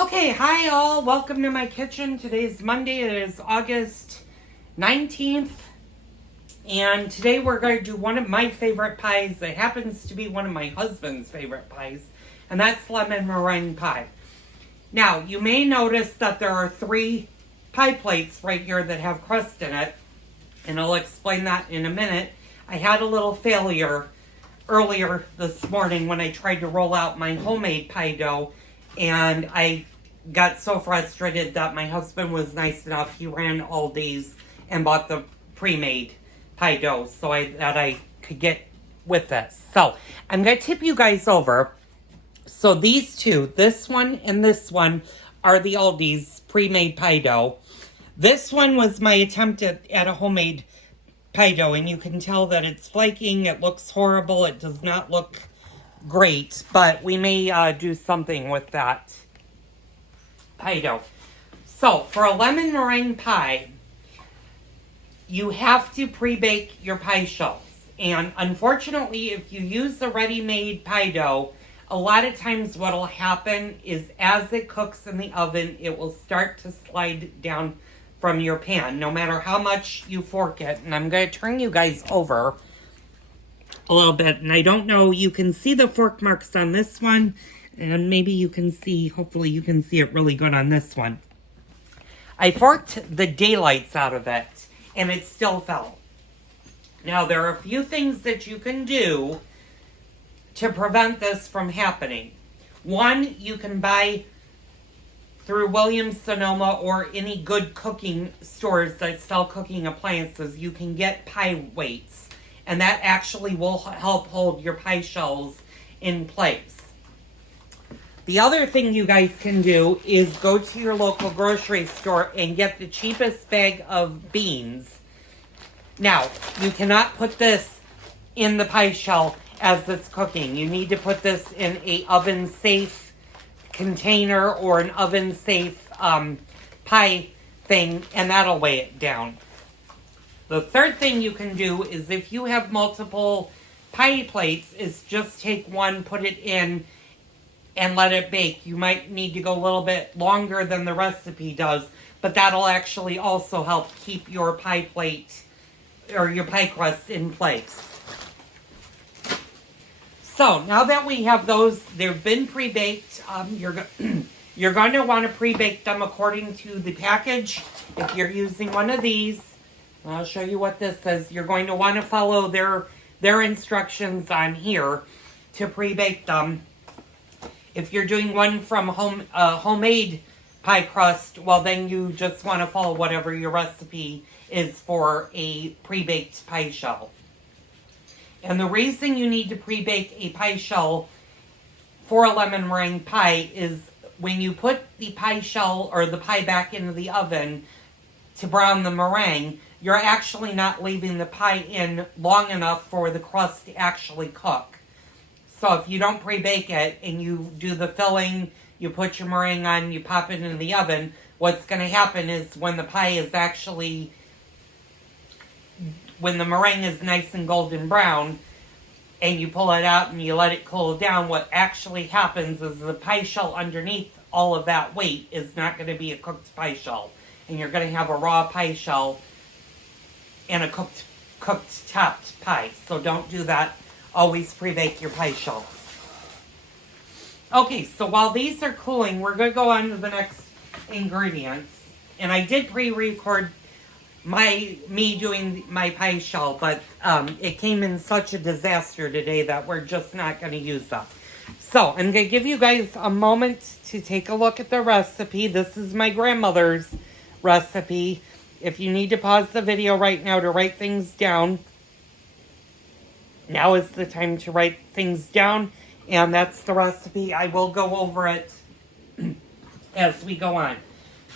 Okay, hi all. Welcome to my kitchen. Today's Monday. It is August 19th. And today we're going to do one of my favorite pies. It happens to be one of my husband's favorite pies. And that's lemon meringue pie. Now, you may notice that there are 3 pie plates right here that have crust in it. And I'll explain that in a minute. I had a little failure earlier this morning when I tried to roll out my homemade pie dough. And I got so frustrated that my husband was nice enough. He ran Aldi's and bought the pre-made pie dough so that I could get with this. So I'm going to tip you guys over. So these two, this one and this one, are the Aldi's pre-made pie dough. This one was my attempt at a homemade pie dough, and you can tell that it's flaking. It looks horrible. It does not look great, but we may do something with that pie dough. So for a lemon meringue pie, you have to pre-bake your pie shells. And unfortunately, if you use the ready-made pie dough, a lot of times what will happen is as it cooks in the oven, it will start to slide down from your pan, no matter how much you fork it. And I'm going to turn you guys over a little bit, and I don't know, you can see the fork marks on this one, and maybe you can see, hopefully you can see it really good on this one. I forked the daylights out of it, and it still fell. Now, there are a few things that you can do to prevent this from happening. One, you can buy through Williams-Sonoma or any good cooking stores that sell cooking appliances, you can get pie weights. And that actually will help hold your pie shells in place. The other thing you guys can do is go to your local grocery store and get the cheapest bag of beans. Now, you cannot put this in the pie shell as it's cooking. You need to put this in a oven-safe container or an oven-safe pie thing, and that'll weigh it down. The third thing you can do is if you have multiple pie plates, is just take one, put it in, and let it bake. You might need to go a little bit longer than the recipe does, but that'll actually also help keep your pie plate or your pie crust in place. So now that we have those, they've been pre-baked. You're going to want to pre-bake them according to the package. If you're using one of these, I'll show you what this says. You're going to want to follow their instructions on here to pre-bake them. If you're doing one from homemade pie crust, well, then you just want to follow whatever your recipe is for a pre-baked pie shell. And the reason you need to pre-bake a pie shell for a lemon meringue pie is when you put the pie shell or the pie back into the oven to brown the meringue, you're actually not leaving the pie in long enough for the crust to actually cook. So if you don't pre-bake it and you do the filling, you put your meringue on, you pop it in the oven, what's going to happen is when the meringue is nice and golden brown, and you pull it out and you let it cool down, what actually happens is the pie shell underneath all of that weight is not going to be a cooked pie shell. And you're going to have a raw pie shell and a cooked topped pie. So don't do that. Always pre-bake your pie shell. Okay, so while these are cooling, we're going to go on to the next ingredients. And I did pre-record me doing my pie shell, but it came in such a disaster today that we're just not going to use that. So I'm going to give you guys a moment to take a look at the recipe. This is my grandmother's recipe. If you need to pause the video right now to write things down, now is the time to write things down, and that's the recipe. I will go over it as we go on.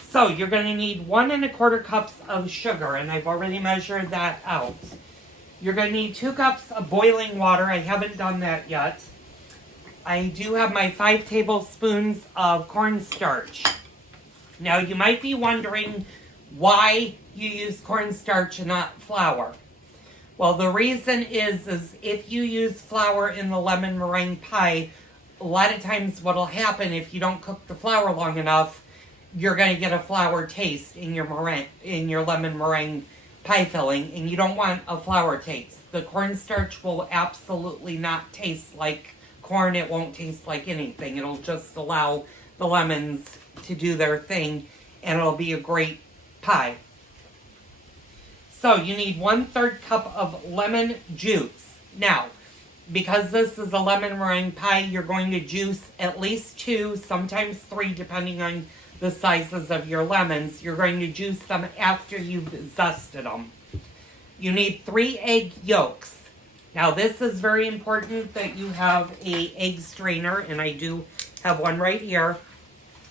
So you're going to need 1 1/4 cups of sugar, and I've already measured that out. You're going to need 2 cups of boiling water. I haven't done that yet. I do have my 5 tablespoons of cornstarch. Now you might be wondering why you use cornstarch and not flour. Well, the reason is if you use flour in the lemon meringue pie, a lot of times what'll happen if you don't cook the flour long enough, you're going to get a flour taste in your lemon meringue pie filling, and you don't want a flour taste. The cornstarch will absolutely not taste like corn. It won't taste like anything. It'll just allow the lemons to do their thing, and it'll be a great pie. So you need 1/3 cup of lemon juice. Now, because this is a lemon meringue pie, you're going to juice at least 2, sometimes 3, depending on the sizes of your lemons. You're going to juice them after you've zested them. You need 3 egg yolks. Now, this is very important that you have a egg strainer, and I do have one right here.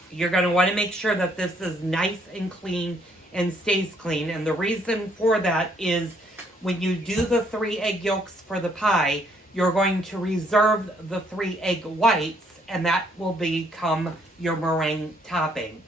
You're going to want to make sure that this is nice and clean and stays clean. And the reason for that is when you do the 3 egg yolks for the pie, you're going to reserve the 3 egg whites, and that will become your meringue topping.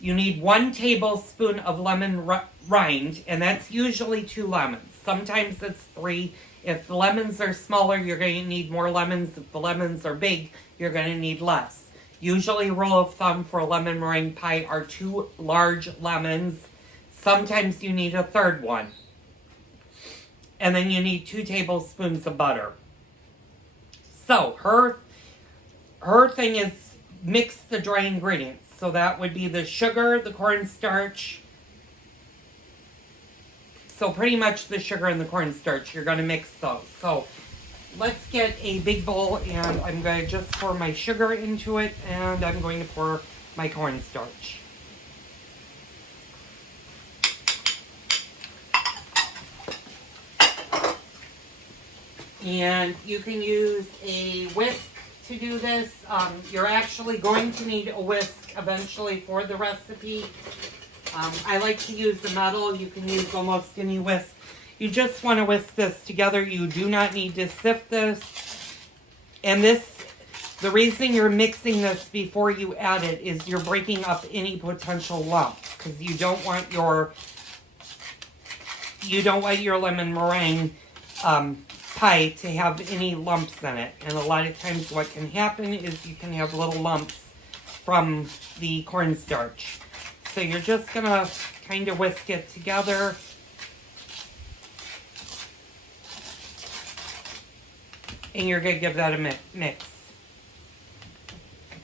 You need 1 tablespoon of lemon rind, and that's usually 2 lemons. Sometimes it's 3. If the lemons are smaller, you're going to need more lemons. If the lemons are big, you're going to need less. Usually, rule of thumb for a lemon meringue pie are 2 large lemons. Sometimes you need a 3rd one. And then you need 2 tablespoons of butter. So, her thing is mix the dry ingredients. So that would be the sugar, the cornstarch. So pretty much the sugar and the cornstarch, you're going to mix those. So let's get a big bowl, and I'm going to just pour my sugar into it, and I'm going to pour my cornstarch. And you can use a whisk to do this. You're actually going to need a whisk eventually for the recipe. I like to use the metal. You can use almost any whisk. You just want to whisk this together. You do not need to sift this. And the reason you're mixing this before you add it is you're breaking up any potential lumps, because you don't want your lemon meringue pie to have any lumps in it. And a lot of times what can happen is you can have little lumps from the cornstarch. So you're just going to kind of whisk it together. And you're going to give that a mix.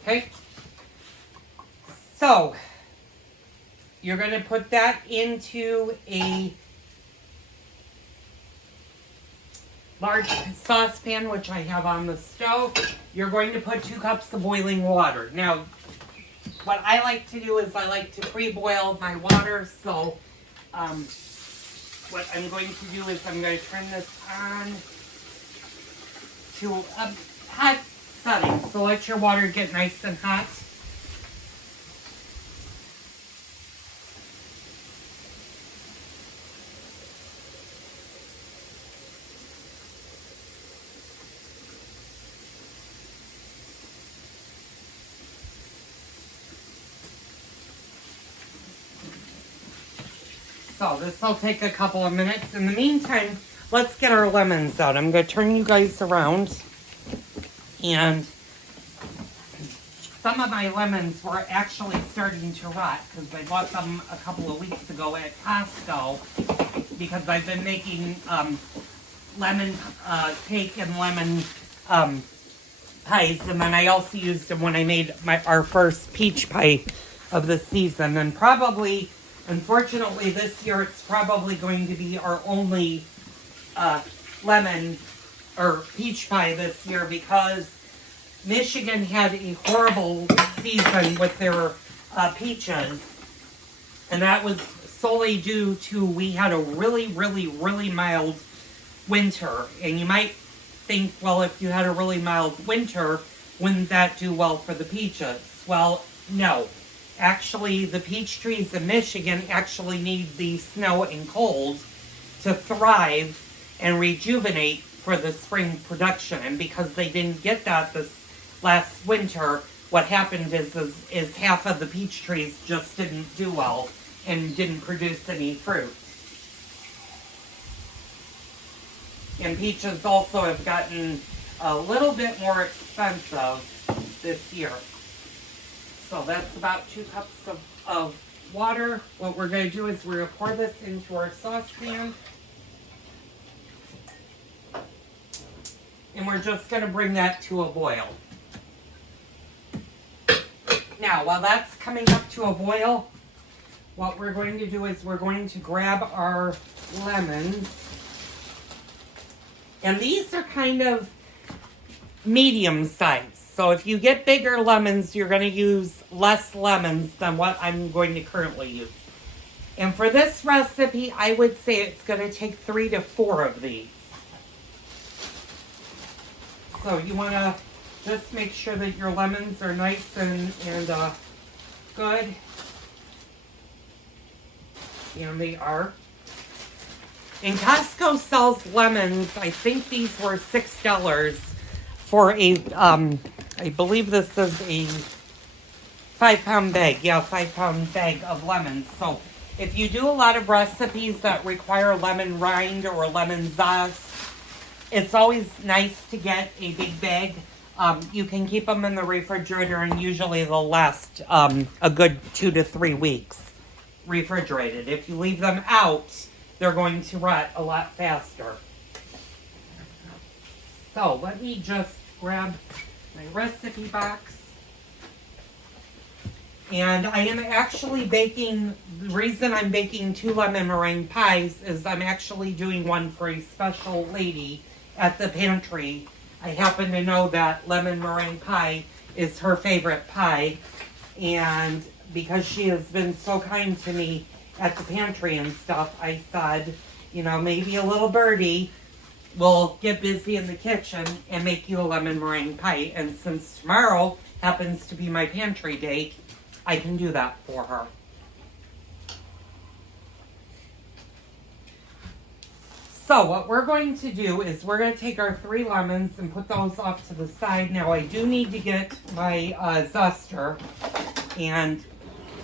Okay? So, you're going to put that into a large saucepan, which I have on the stove. You're going to put 2 cups of boiling water. Now, what I like to do is I like to pre-boil my water. So, what I'm going to do is I'm going to turn this on to a hot setting. So let your water get nice and hot. So this will take a couple of minutes. In the meantime, let's get our lemons out. I'm going to turn you guys around. And some of my lemons were actually starting to rot because I bought them a couple of weeks ago at Costco, because I've been making lemon cake and lemon pies. And then I also used them when I made our first peach pie of the season. And probably, unfortunately, this year it's probably going to be our only lemon or peach pie this year, because Michigan had a horrible season with their peaches, and that was solely due to we had a really, really, really mild winter. And you might think, well, if you had a really mild winter, wouldn't that do well for the peaches? Well, no. Actually, the peach trees in Michigan actually need the snow and cold to thrive and rejuvenate for the spring production. And because they didn't get that this last winter, what happened is half of the peach trees just didn't do well and didn't produce any fruit. And peaches also have gotten a little bit more expensive this year. So that's about 2 cups of water. What we're going to do is we're going to pour this into our saucepan. And we're just going to bring that to a boil. Now, while that's coming up to a boil, what we're going to do is we're going to grab our lemons. And these are kind of medium size. So if you get bigger lemons, you're going to use less lemons than what I'm going to currently use. And for this recipe, I would say it's going to take 3 to 4 of these. So you want to just make sure that your lemons are nice and good. And they are. And Costco sells lemons. I think these were $6 for a, I believe this is a 5-pound bag. Yeah, 5-pound bag of lemons. So if you do a lot of recipes that require lemon rind or lemon zest, it's always nice to get a big bag. You can keep them in the refrigerator and usually they'll last a good 2 to 3 weeks refrigerated. If you leave them out, they're going to rot a lot faster. So let me just grab my recipe box. And I am actually baking, the reason I'm baking 2 lemon meringue pies is I'm actually doing one for a special lady at the pantry. I happen to know that lemon meringue pie is her favorite pie. And because she has been so kind to me at the pantry and stuff, I said, you know, maybe a little birdie will get busy in the kitchen and make you a lemon meringue pie. And since tomorrow happens to be my pantry day, I can do that for her. So what we're going to do is we're going to take our 3 lemons and put those off to the side. Now I do need to get my zester, and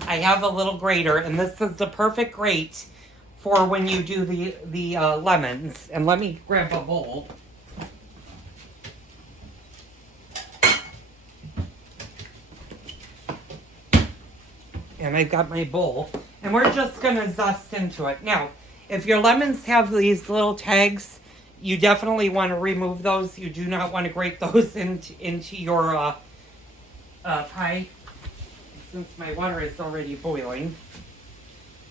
I have a little grater, and this is the perfect grate for when you do the lemons. And let me grab a bowl. And I've got my bowl. And we're just going to zest into it. Now, if your lemons have these little tags, you definitely want to remove those. You do not want to grate those into your pie. Since my water is already boiling,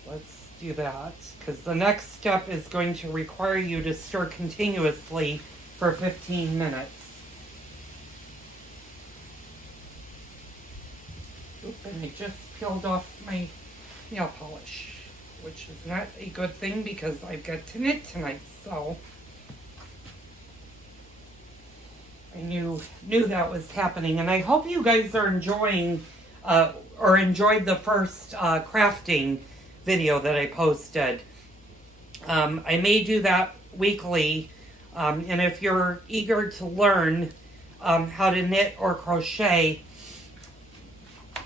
let's do that. Because the next step is going to require you to stir continuously for 15 minutes. Oop, and I just peeled off my nail polish, which is not a good thing because I've got to knit tonight, so I knew that was happening. And I hope you guys are enjoying or enjoyed the first crafting video that I posted. I may do that weekly, and if you're eager to learn how to knit or crochet,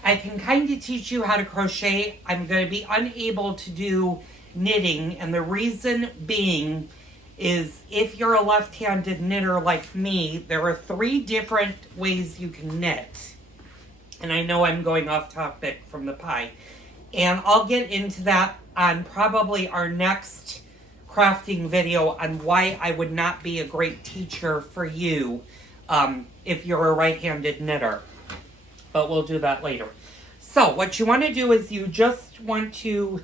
I can kind of teach you how to crochet. I'm going to be unable to do knitting, and the reason being is if you're a left-handed knitter like me, there are 3 different ways you can knit. And I know I'm going off topic from the pie. And I'll get into that on probably our next crafting video on why I would not be a great teacher for you if you're a right-handed knitter. But we'll do that later. So what you want to do is you just want to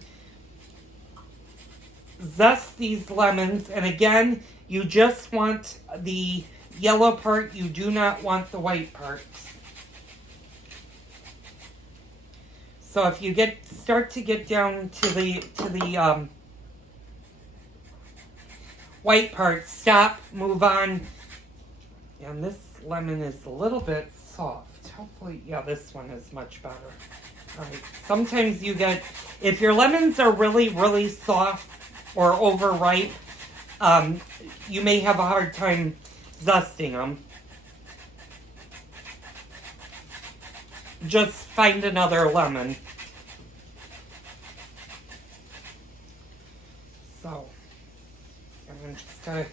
zest these lemons. And again, you just want the yellow part. You do not want the white part. So if you start to get down to the white part, stop, move on. And this lemon is a little bit soft. Hopefully, yeah, this one is much better. All right. Sometimes you get, if your lemons are really, really soft or overripe, you may have a hard time zesting them. Just find another lemon. So, I'm just going to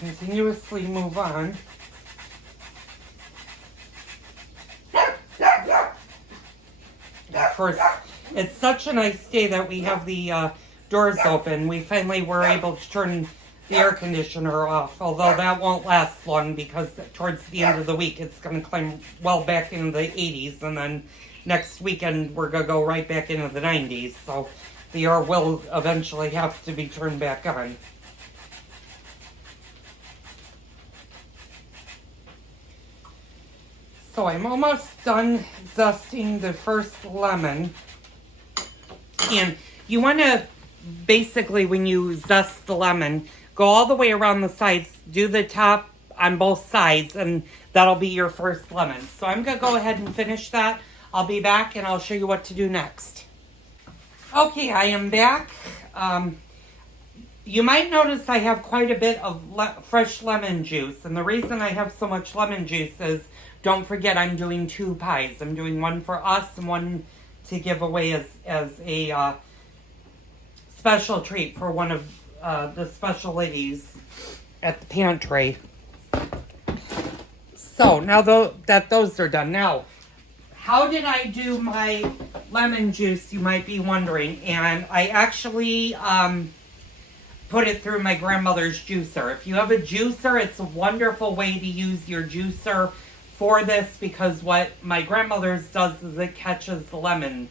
continuously move on. first, it's such a nice day that we have the doors open. We finally were able to turn the air conditioner off, although that won't last long because towards the end of the week it's going to climb well back into the 80s, and then next weekend we're going to go right back into the 90s, so the air will eventually have to be turned back on. So I'm almost done zesting the first lemon, and you want to basically, when you zest the lemon, go all the way around the sides, do the top on both sides, and that'll be your first lemon. So I'm going to go ahead and finish that. I'll be back and I'll show you what to do next. Okay, I am back. You might notice I have quite a bit of fresh lemon juice, and the reason I have so much lemon juice is, don't forget, I'm doing 2 pies. I'm doing one for us and one to give away as a special treat for one of the special ladies at the pantry. So now that those are done, now how did I do my lemon juice, you might be wondering. And I actually put it through my grandmother's juicer. If you have a juicer, it's a wonderful way to use your juicer for this, because what my grandmother's does is it catches the lemon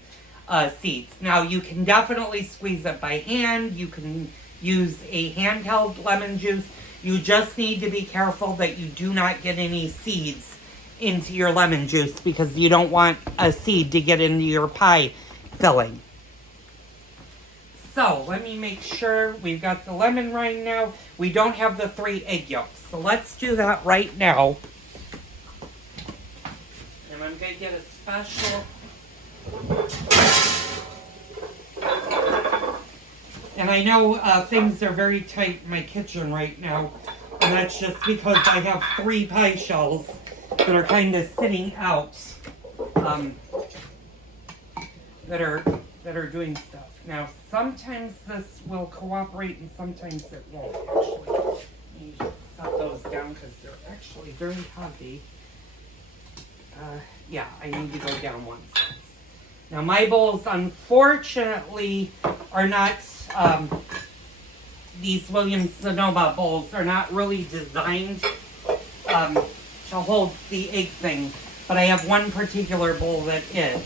seeds. Now, you can definitely squeeze it by hand. You can use a handheld lemon juice. You just need to be careful that you do not get any seeds into your lemon juice, because you don't want a seed to get into your pie filling. So, let me make sure we've got the lemon rind now. We don't have the 3 egg yolks, so let's do that right now. And I'm going to get a special... And I know things are very tight in my kitchen right now, and that's just because I have 3 pie shells that are kind of sitting out, that are doing stuff. Now, sometimes this will cooperate and sometimes it won't, actually. Let me set those down because they're actually very heavy. Yeah, I need to go down one size. Now, my bowls, unfortunately, are not, these Williams-Sonoma bowls are not really designed to hold the egg thing, but I have one particular bowl that is.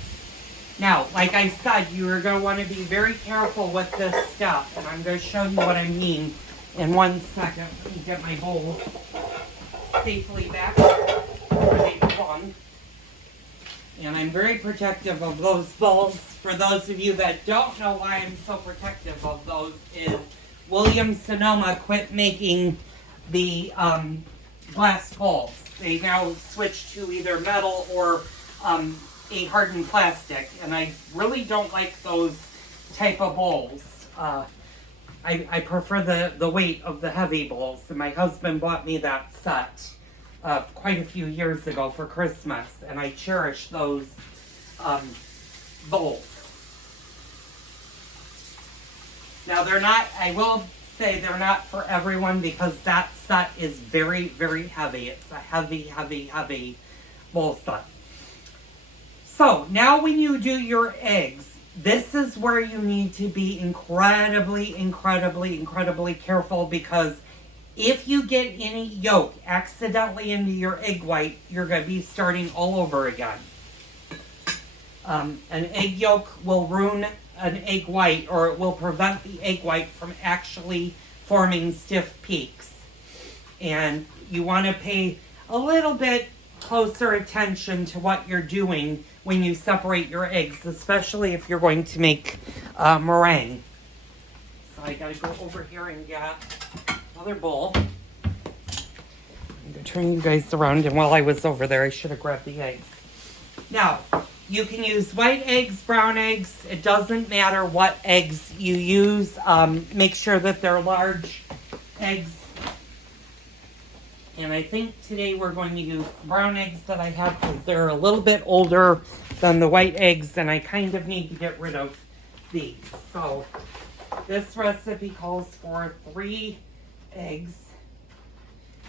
Now, like I said, you are going to want to be very careful with this stuff, and I'm going to show you what I mean in 1 second. Let me get my bowls safely back where they belong. And I'm very protective of those bowls. For those of you that don't know why I'm so protective of those, is Williams-Sonoma quit making the glass bowls. They now switch to either metal or a hardened plastic, and I really don't like those type of bowls. I prefer the weight of the heavy bowls, and my husband bought me that set quite a few years ago for Christmas, and I cherish those bowls. Now, they're not, I will say they're not for everyone, because that set is very, very heavy. It's a heavy, heavy, heavy bowl set. So, now when you do your eggs, this is where you need to be incredibly, incredibly, incredibly careful, because if you get any yolk accidentally into your egg white, you're going to be starting all over again. An egg yolk will ruin an egg white, or it will prevent the egg white from actually forming stiff peaks. And you want to pay a little bit closer attention to what you're doing when you separate your eggs, especially if you're going to make meringue. So I gotta go over here and get another bowl. I'm gonna turn you guys around, and while I was over there, I should have grabbed the eggs. Now, you can use white eggs, brown eggs. It doesn't matter what eggs you use. Make sure that they're large eggs. And I think today we're going to use brown eggs that I have, because they're a little bit older than the white eggs, and I kind of need to get rid of these. So this recipe calls for 3 eggs.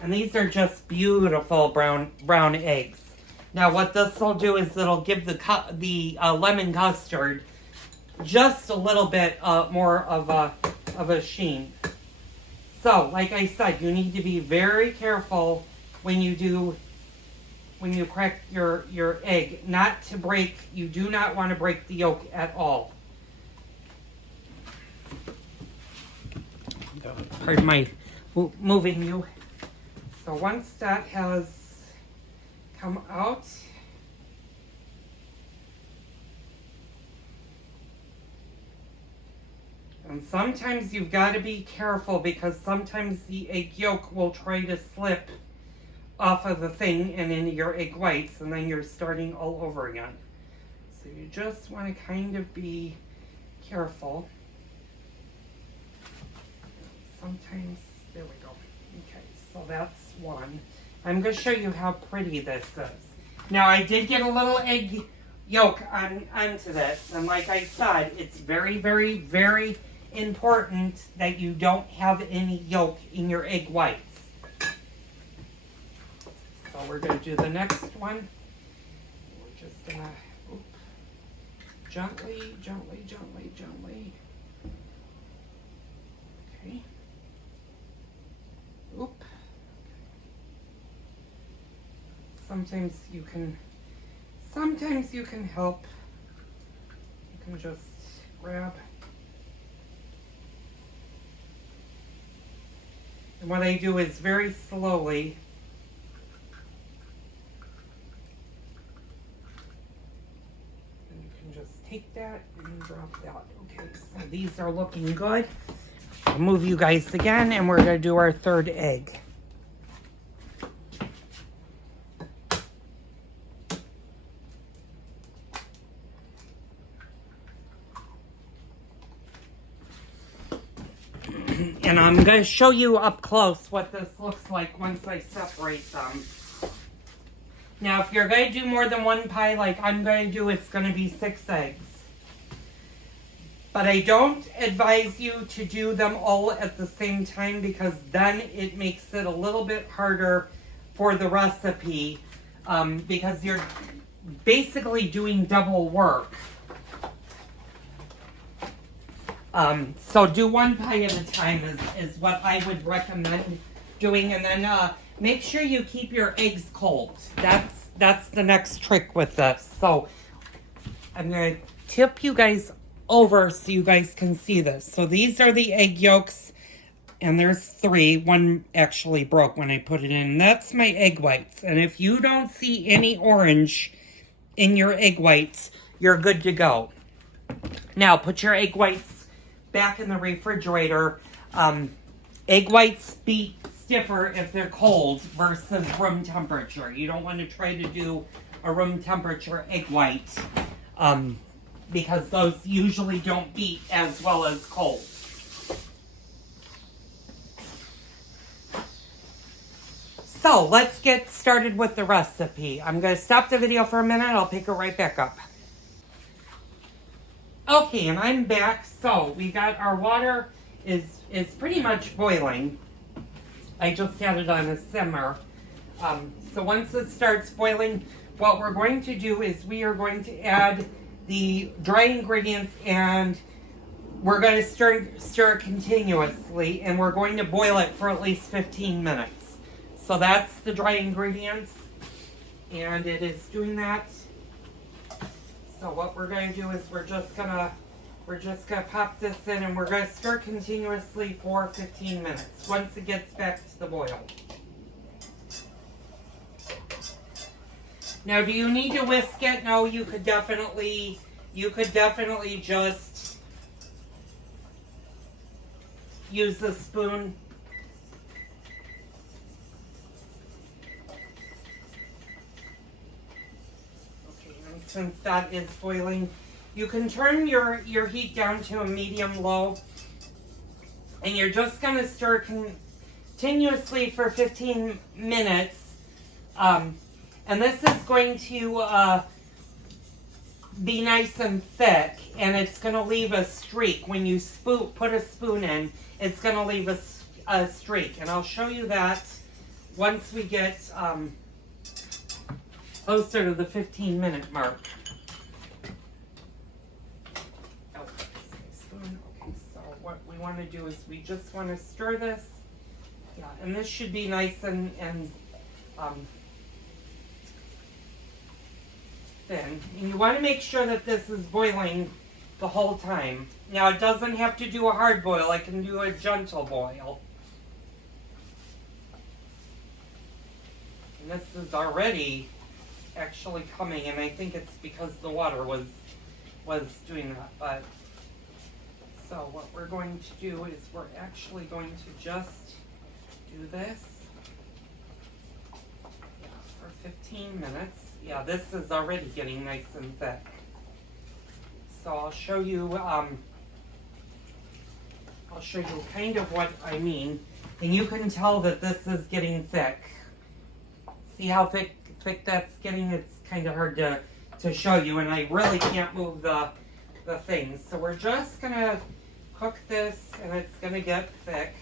And these are just beautiful brown eggs. Now what this will do is it'll give the lemon custard just a little bit more of a sheen. So, like I said, you need to be very careful when you crack your egg. Not to break, you do not want to break the yolk at all. Pardon my moving you. So once that has come out, and sometimes you've got to be careful because sometimes the egg yolk will try to slip off of the thing and into your egg whites, and then you're starting all over again. So you just want to kind of be careful. Sometimes, there we go. Okay, so that's one. I'm going to show you how pretty this is. Now I did get a little egg yolk onto this, and like I said, it's very, very, very important that you don't have any yolk in your egg whites. So we're going to do the next one. We're just going to gently, gently, gently, gently. Okay. Oop. Sometimes you can help. You can just grab. And what I do is very slowly. And you can just take that and drop that. Okay, so these are looking good. I'll move you guys again, and we're going to do our third egg. And I'm going to show you up close what this looks like once I separate them. Now, if you're going to do more than one pie like I'm going to do, it's going to be 6 eggs. But I don't advise you to do them all at the same time because then it makes it a little bit harder for the recipe because you're basically doing double work. So do one pie at a time is what I would recommend doing, and then make sure you keep your eggs cold. That's the next trick with this. So I'm going to tip you guys over so you guys can see this. So these are the egg yolks, and there's 3. One actually broke when I put it in. That's my egg whites, and if you don't see any orange in your egg whites, you're good to go. Now put your egg whites back in the refrigerator. Egg whites be stiffer if they're cold versus room temperature. You don't want to try to do a room temperature egg white because those usually don't beat as well as cold. So let's get started with the recipe. I'm going to stop the video for a minute. I'll pick it right back up. Okay, and I'm back. So we got our water is pretty much boiling. I just had it on a simmer. So once it starts boiling, what we're going to do is we are going to add the dry ingredients, and we're going to stir continuously, and we're going to boil it for at least 15 minutes. So that's the dry ingredients, and it is doing that. So what we're going to do is we're just gonna pop this in, and we're gonna stir continuously for 15 minutes once it gets back to the boil. Now, do you need to whisk it? No, you could definitely just use the spoon. Since that is boiling, you can turn your heat down to a medium-low, and you're just going to stir continuously for 15 minutes. And this is going to be nice and thick, and it's going to leave a streak. When you put a spoon in, it's going to leave a streak, and I'll show you that once we get closer to the 15-minute mark. Oh, spoon. Okay, so what we want to do is we just want to stir this. Yeah, and this should be nice and thin. And you want to make sure that this is boiling the whole time. Now, it doesn't have to do a hard boil. I can do a gentle boil. And this is already actually coming, and I think it's because the water was doing that. But so what we're going to do is we're actually going to just do this for 15 minutes. Yeah, this is already getting nice and thick. So I'll show you kind of what I mean, and you can tell that this is getting thick. See how thick that's getting? It's kind of hard to show you, and I really can't move the things. So we're just gonna cook this, and it's gonna get thick.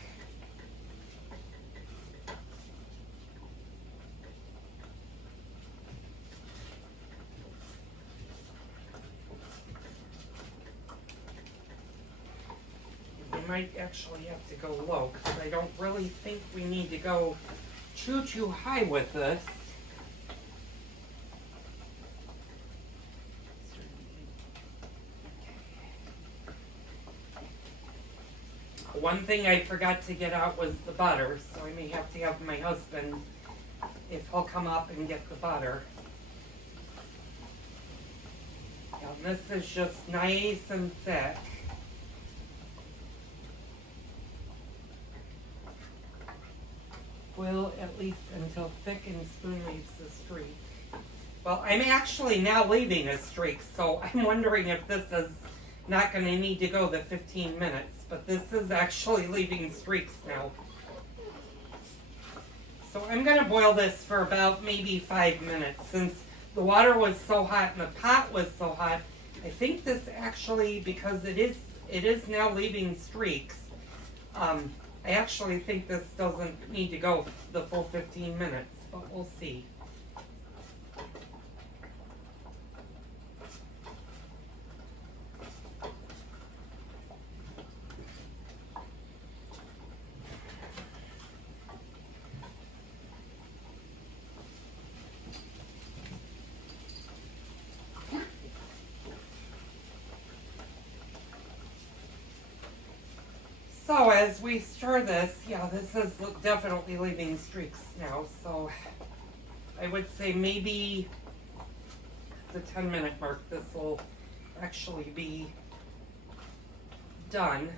We might actually have to go low, because I don't really think we need to go too high with this. One thing I forgot to get out was the butter, so I may have to have my husband, if he'll come up and get the butter. Yeah, this is just nice and thick. Boil at least until thick and spoon leaves the streak. Well, I'm actually now leaving a streak, so I'm wondering if this is not going to need to go the 15 minutes. But this is actually leaving streaks now. So I'm going to boil this for about maybe 5 minutes. Since the water was so hot and the pot was so hot, I think this actually, because it is now leaving streaks, I actually think this doesn't need to go the full 15 minutes, but we'll see. So as we stir this, yeah, this is definitely leaving streaks now. So I would say maybe the 10-minute mark, this will actually be done.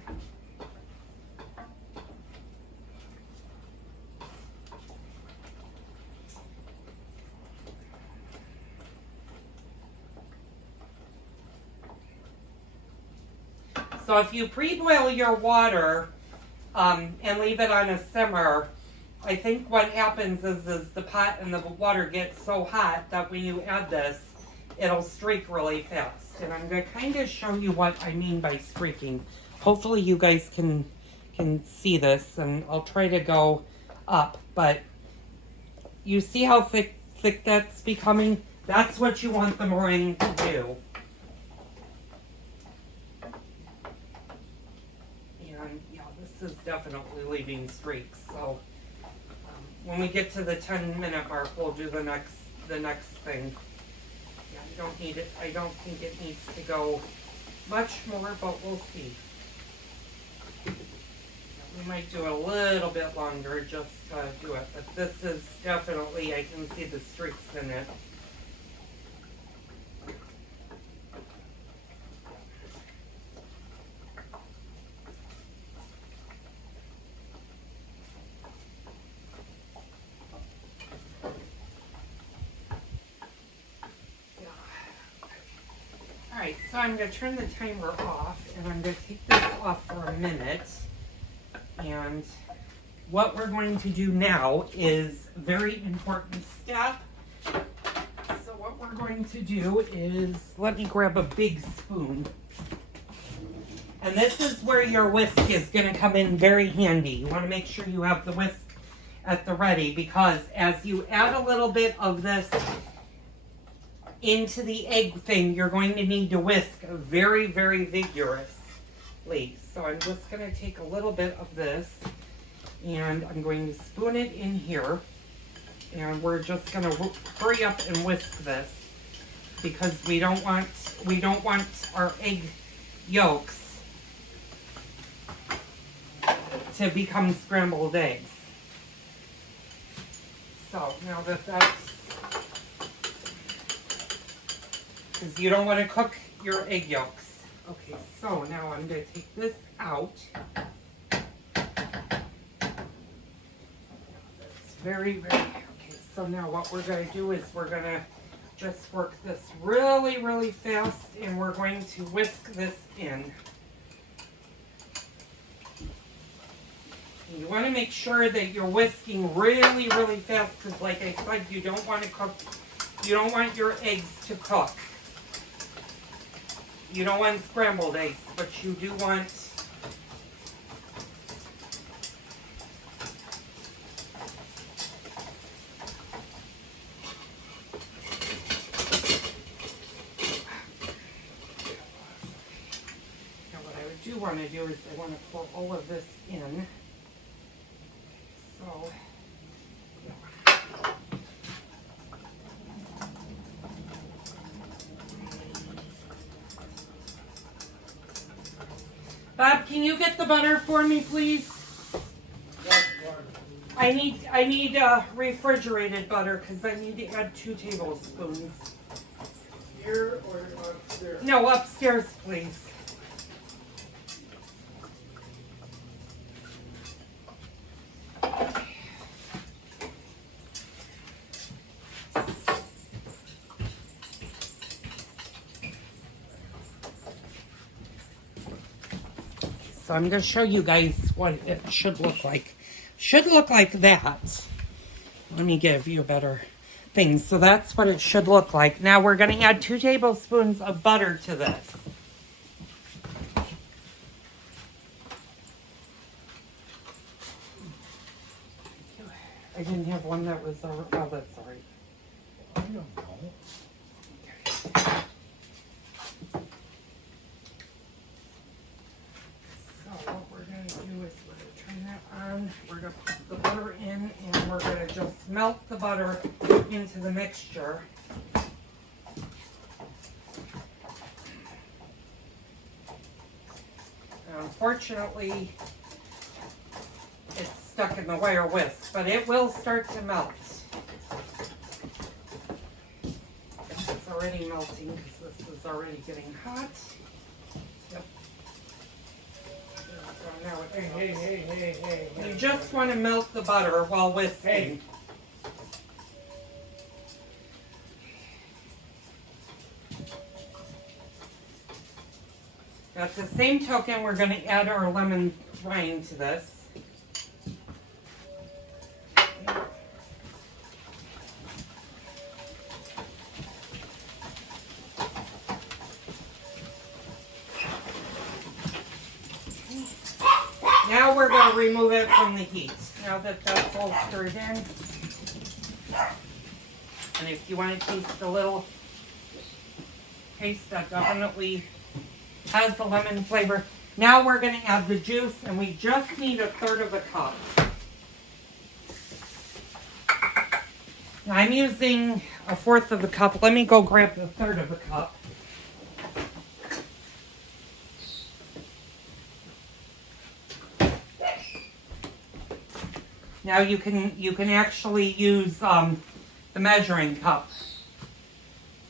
So if you pre-boil your water and leave it on a simmer, I think what happens is the pot and the water gets so hot that when you add this, it'll streak really fast. And I'm going to kind of show you what I mean by streaking. Hopefully you guys can see this, and I'll try to go up. But you see how thick that's becoming? That's what you want the meringue to do. This is definitely leaving streaks. So when we get to the 10-minute mark, we'll do the next thing. Yeah, I don't need it. I don't think it needs to go much more, but we'll see. Yeah, we might do a little bit longer just to do it, but this is definitely, I can see the streaks in it. Alright, so I'm going to turn the timer off, and I'm going to take this off for a minute. And what we're going to do now is a very important step. So what we're going to do is, let me grab a big spoon. And this is where your whisk is going to come in very handy. You want to make sure you have the whisk at the ready, because as you add a little bit of this into the egg thing, you're going to need to whisk very, very vigorously. So I'm just going to take a little bit of this and I'm going to spoon it in here. And we're just going to hurry up and whisk this because we don't want our egg yolks to become scrambled eggs. So now that's, because you don't want to cook your egg yolks. Okay, so now I'm going to take this out. That's very, very, okay, so now what we're going to do is we're going to just work this really, really fast and we're going to whisk this in. You want to make sure that you're whisking really, really fast because like I said, you don't want your eggs to cook. You don't want scrambled eggs, but you do want now what I do want to do is I want to pour all of this in. So, Bob, can you get the butter for me, please? I need refrigerated butter because I need to add 2 tablespoons. Here or upstairs? No, upstairs, please. So I'm going to show you guys what it should look like. Should look like that. Let me give you a better thing. So that's what it should look like. Now we're going to add 2 tablespoons of butter to this. I didn't have one that was, oh, that's all right. I don't know. We're going to put the butter in and we're going to just melt the butter into the mixture. And unfortunately, it's stuck in the wire whisk, but it will start to melt. It's already melting because this is already getting hot. Yep. So now it's Hey. You just want to melt the butter while whisking. Hey. At the same token, we're going to add our lemon rind to this. Now we're going to remove it from the heat. Now that that's all stirred in. And if you want to taste a little taste, that definitely has the lemon flavor. Now we're going to add the juice, and we just need 1/3 of a cup. Now I'm using 1/4 of a cup. Let me go grab the 1/3 of a cup. Now you can actually use the measuring cup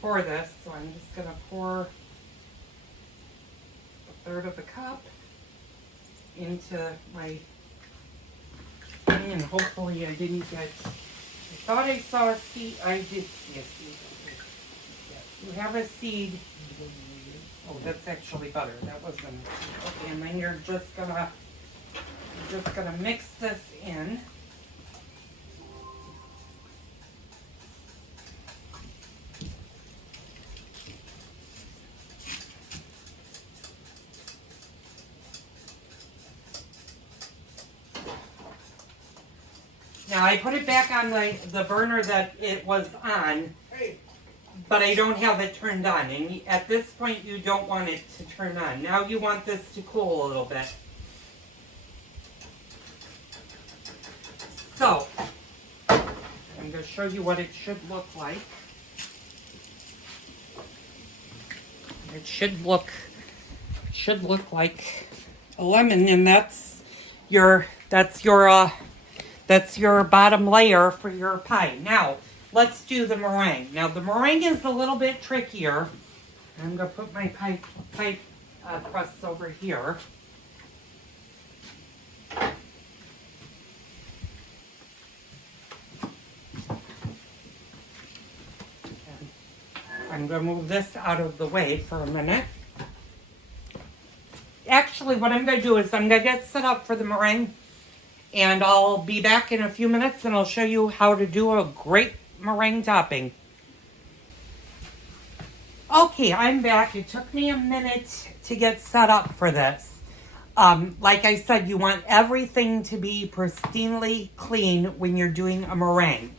for this. So I'm just going to pour 1/3 of a cup into my thing, and hopefully I didn't get. I thought I saw a seed. I did see a seed. You have a seed. Oh, that's actually butter. That wasn't a seed. Okay, and then you're just gonna mix this in. Now I put it back on the burner that it was on. Hey. but I don't have it turned on. And at this point, you don't want it to turn on. Now you want this to cool a little bit. So, I'm going to show you what it should look like. It should look like a lemon, and that's your bottom layer for your pie. Now, let's do the meringue. Now, the meringue is a little bit trickier. I'm going to put my pie crust over here. I'm going to move this out of the way for a minute. Actually, what I'm going to do is I'm going to get set up for the meringue, and I'll be back in a few minutes and I'll show you how to do a great meringue topping. Okay, I'm back. It took me a minute to get set up for this. Like I said, you want everything to be pristinely clean when you're doing a meringue.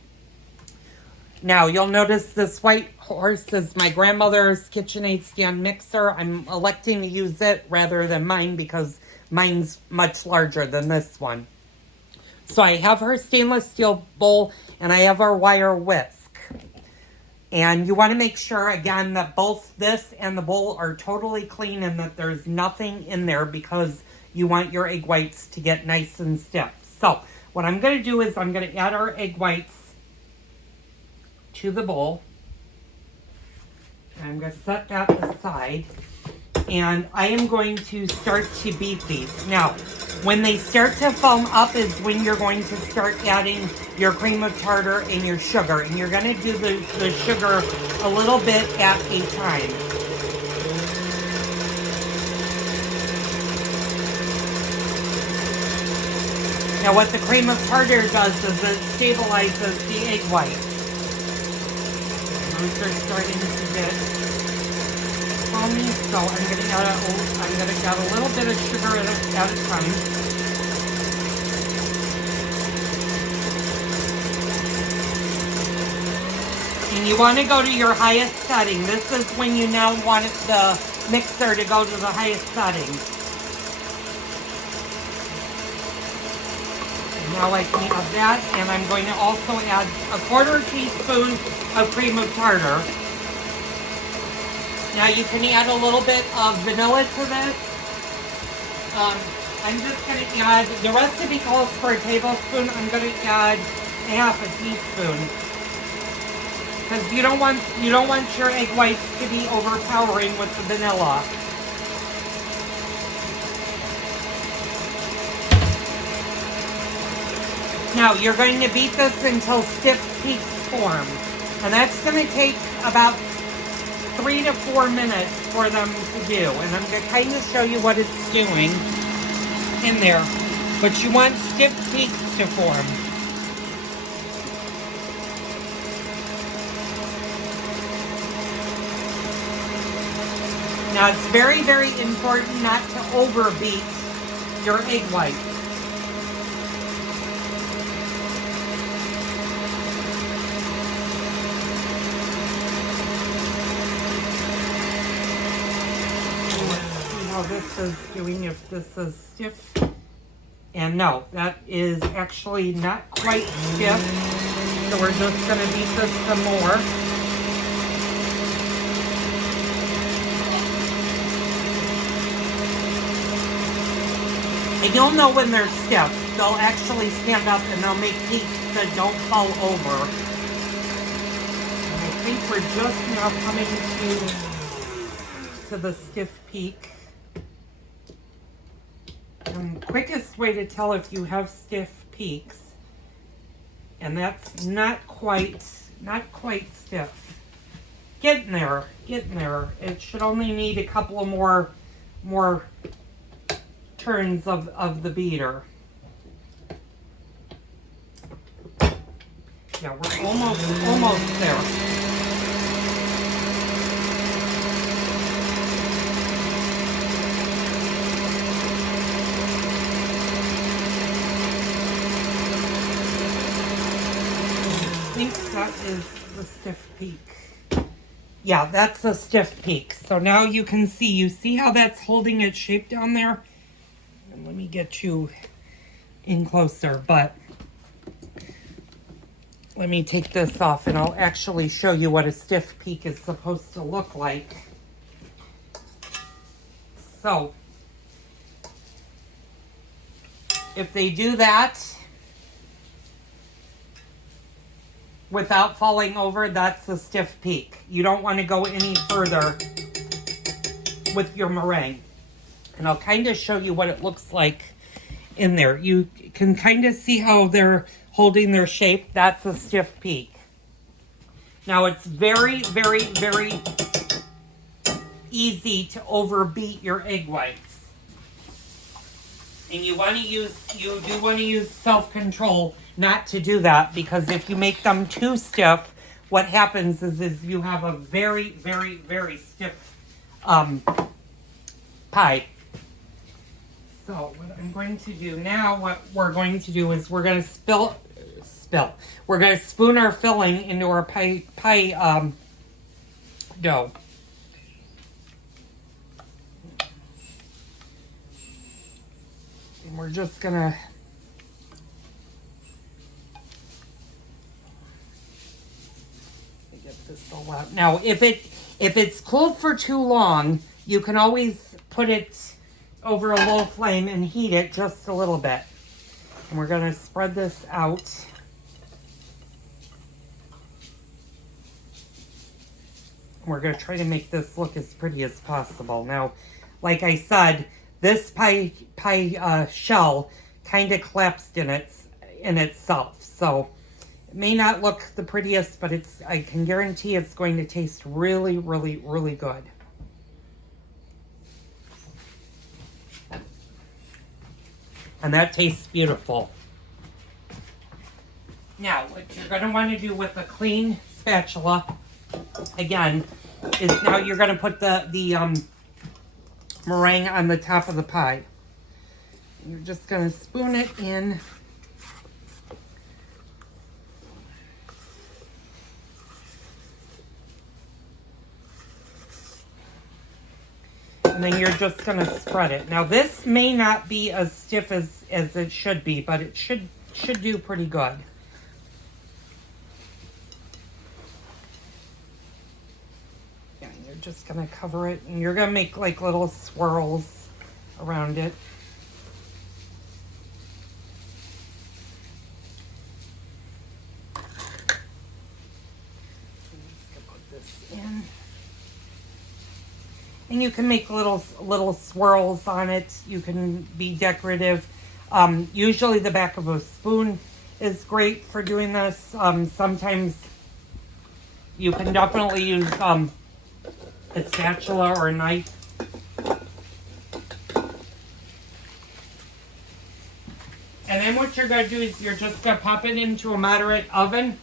Now, you'll notice this white horse is my grandmother's KitchenAid stand mixer. I'm electing to use it rather than mine because mine's much larger than this one. So I have her stainless steel bowl and I have our wire whisk. And you want to make sure, again, that both this and the bowl are totally clean and that there's nothing in there because you want your egg whites to get nice and stiff. So what I'm going to do is I'm going to add our egg whites to the bowl. I'm going to set that aside. And I am going to start to beat these. Now, when they start to foam up is when you're going to start adding your cream of tartar and your sugar. And you're going to do the sugar a little bit at a time. Now, what the cream of tartar does is it stabilizes the egg white. Those are starting to get foamy, so I'm going to add a little bit of sugar at a time. And you want to go to your highest setting. This is when you now want the mixer to go to the highest setting. Now I can add that, and I'm going to also add a 1/4 teaspoon of cream of tartar. Now you can add a little bit of vanilla to this. I'm just going to add, the recipe calls for a tablespoon. I'm going to add 1/2 teaspoon. Because you don't want your egg whites to be overpowering with the vanilla. Now, you're going to beat this until stiff peaks form. And that's going to take about 3 to 4 minutes for them to do. And I'm going to kind of show you what it's doing in there. But you want stiff peaks to form. Now, it's very, very important not to overbeat your egg whites. This is doing, if this is stiff, and no, that is actually not quite stiff, so we're just going to beat this some more. And you'll know when they're stiff. They'll actually stand up and they'll make peaks that don't fall over. And I think we're just now coming to the stiff peak. And the quickest way to tell if you have stiff peaks, and that's not quite stiff. Getting there. It should only need a couple of more turns of the beater. Yeah, we're almost there. I think that is the stiff peak. Yeah, that's a stiff peak. So now you can see, you see how that's holding its shape down there? And let me get you in closer, but let me take this off and I'll actually show you what a stiff peak is supposed to look like. So, if they do that without falling over, that's a stiff peak. You don't want to go any further with your meringue. And I'll kind of show you what it looks like in there. You can kind of see how they're holding their shape. That's a stiff peak. Now it's very, very, very easy to overbeat your egg whites. And you do want to use self-control not to do that, because if you make them too stiff, what happens is you have a very, very, very stiff pie. So what I'm going to do now, what we're going to do is we're going to we're going to spoon our filling into our pie dough. And we're just going to get this all out. Now, if it's cooled for too long, you can always put it over a low flame and heat it just a little bit. And we're going to spread this out. We're going to try to make this look as pretty as possible. Now, like I said, this pie shell kind of collapsed in itself. So it may not look the prettiest, but I can guarantee it's going to taste really, really, really good. And that tastes beautiful. Now, what you're going to want to do with a clean spatula, again, is now you're going to put the meringue on the top of the pie. You're just going to spoon it in. And then you're just going to spread it. Now, this may not be as stiff as it should be, but it should do pretty good. Yeah, you're just going to cover it, and you're going to make like little swirls around it. Just put this in. And you can make little swirls on it. You can be decorative. Usually the back of a spoon is great for doing this. Sometimes you can definitely use a spatula or a knife. And then what you're going to do is you're just going to pop it into a moderate oven.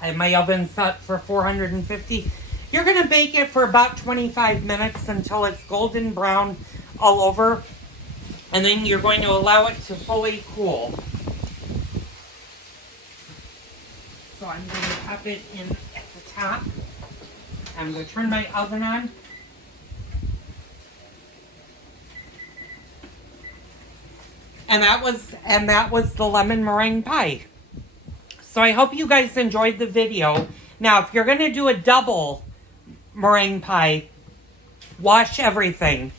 I have my oven set for 450. You're going to bake it for about 25 minutes until it's golden brown all over. And then you're going to allow it to fully cool. So I'm going to pop it in at the top. I'm going to turn my oven on. And that was the lemon meringue pie. So I hope you guys enjoyed the video. Now, if you're going to do a double meringue pie, wash everything.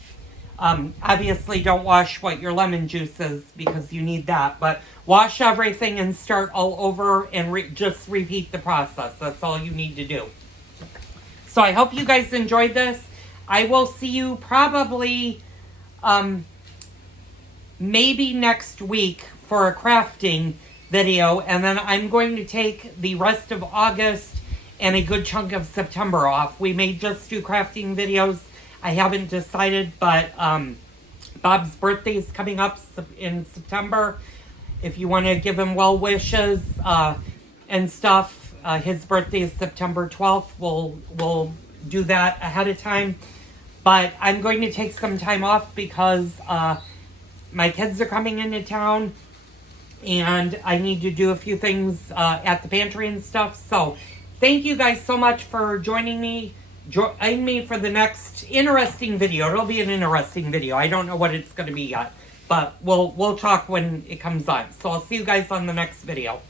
Obviously, don't wash what your lemon juice is because you need that. But wash everything and start all over and just repeat the process. That's all you need to do. So I hope you guys enjoyed this. I will see you probably maybe next week for a crafting video. And then I'm going to take the rest of August and a good chunk of September off. We may just do crafting videos. I haven't decided, but Bob's birthday is coming up in September. If you want to give him well wishes and stuff, his birthday is September 12th. We'll do that ahead of time. But I'm going to take some time off because my kids are coming into town and I need to do a few things at the pantry and stuff. So thank you guys so much for joining me join me for the next interesting video. It'll be an interesting video. I don't know what it's going to be yet, but we'll talk when it comes on. So I'll see you guys on the next video.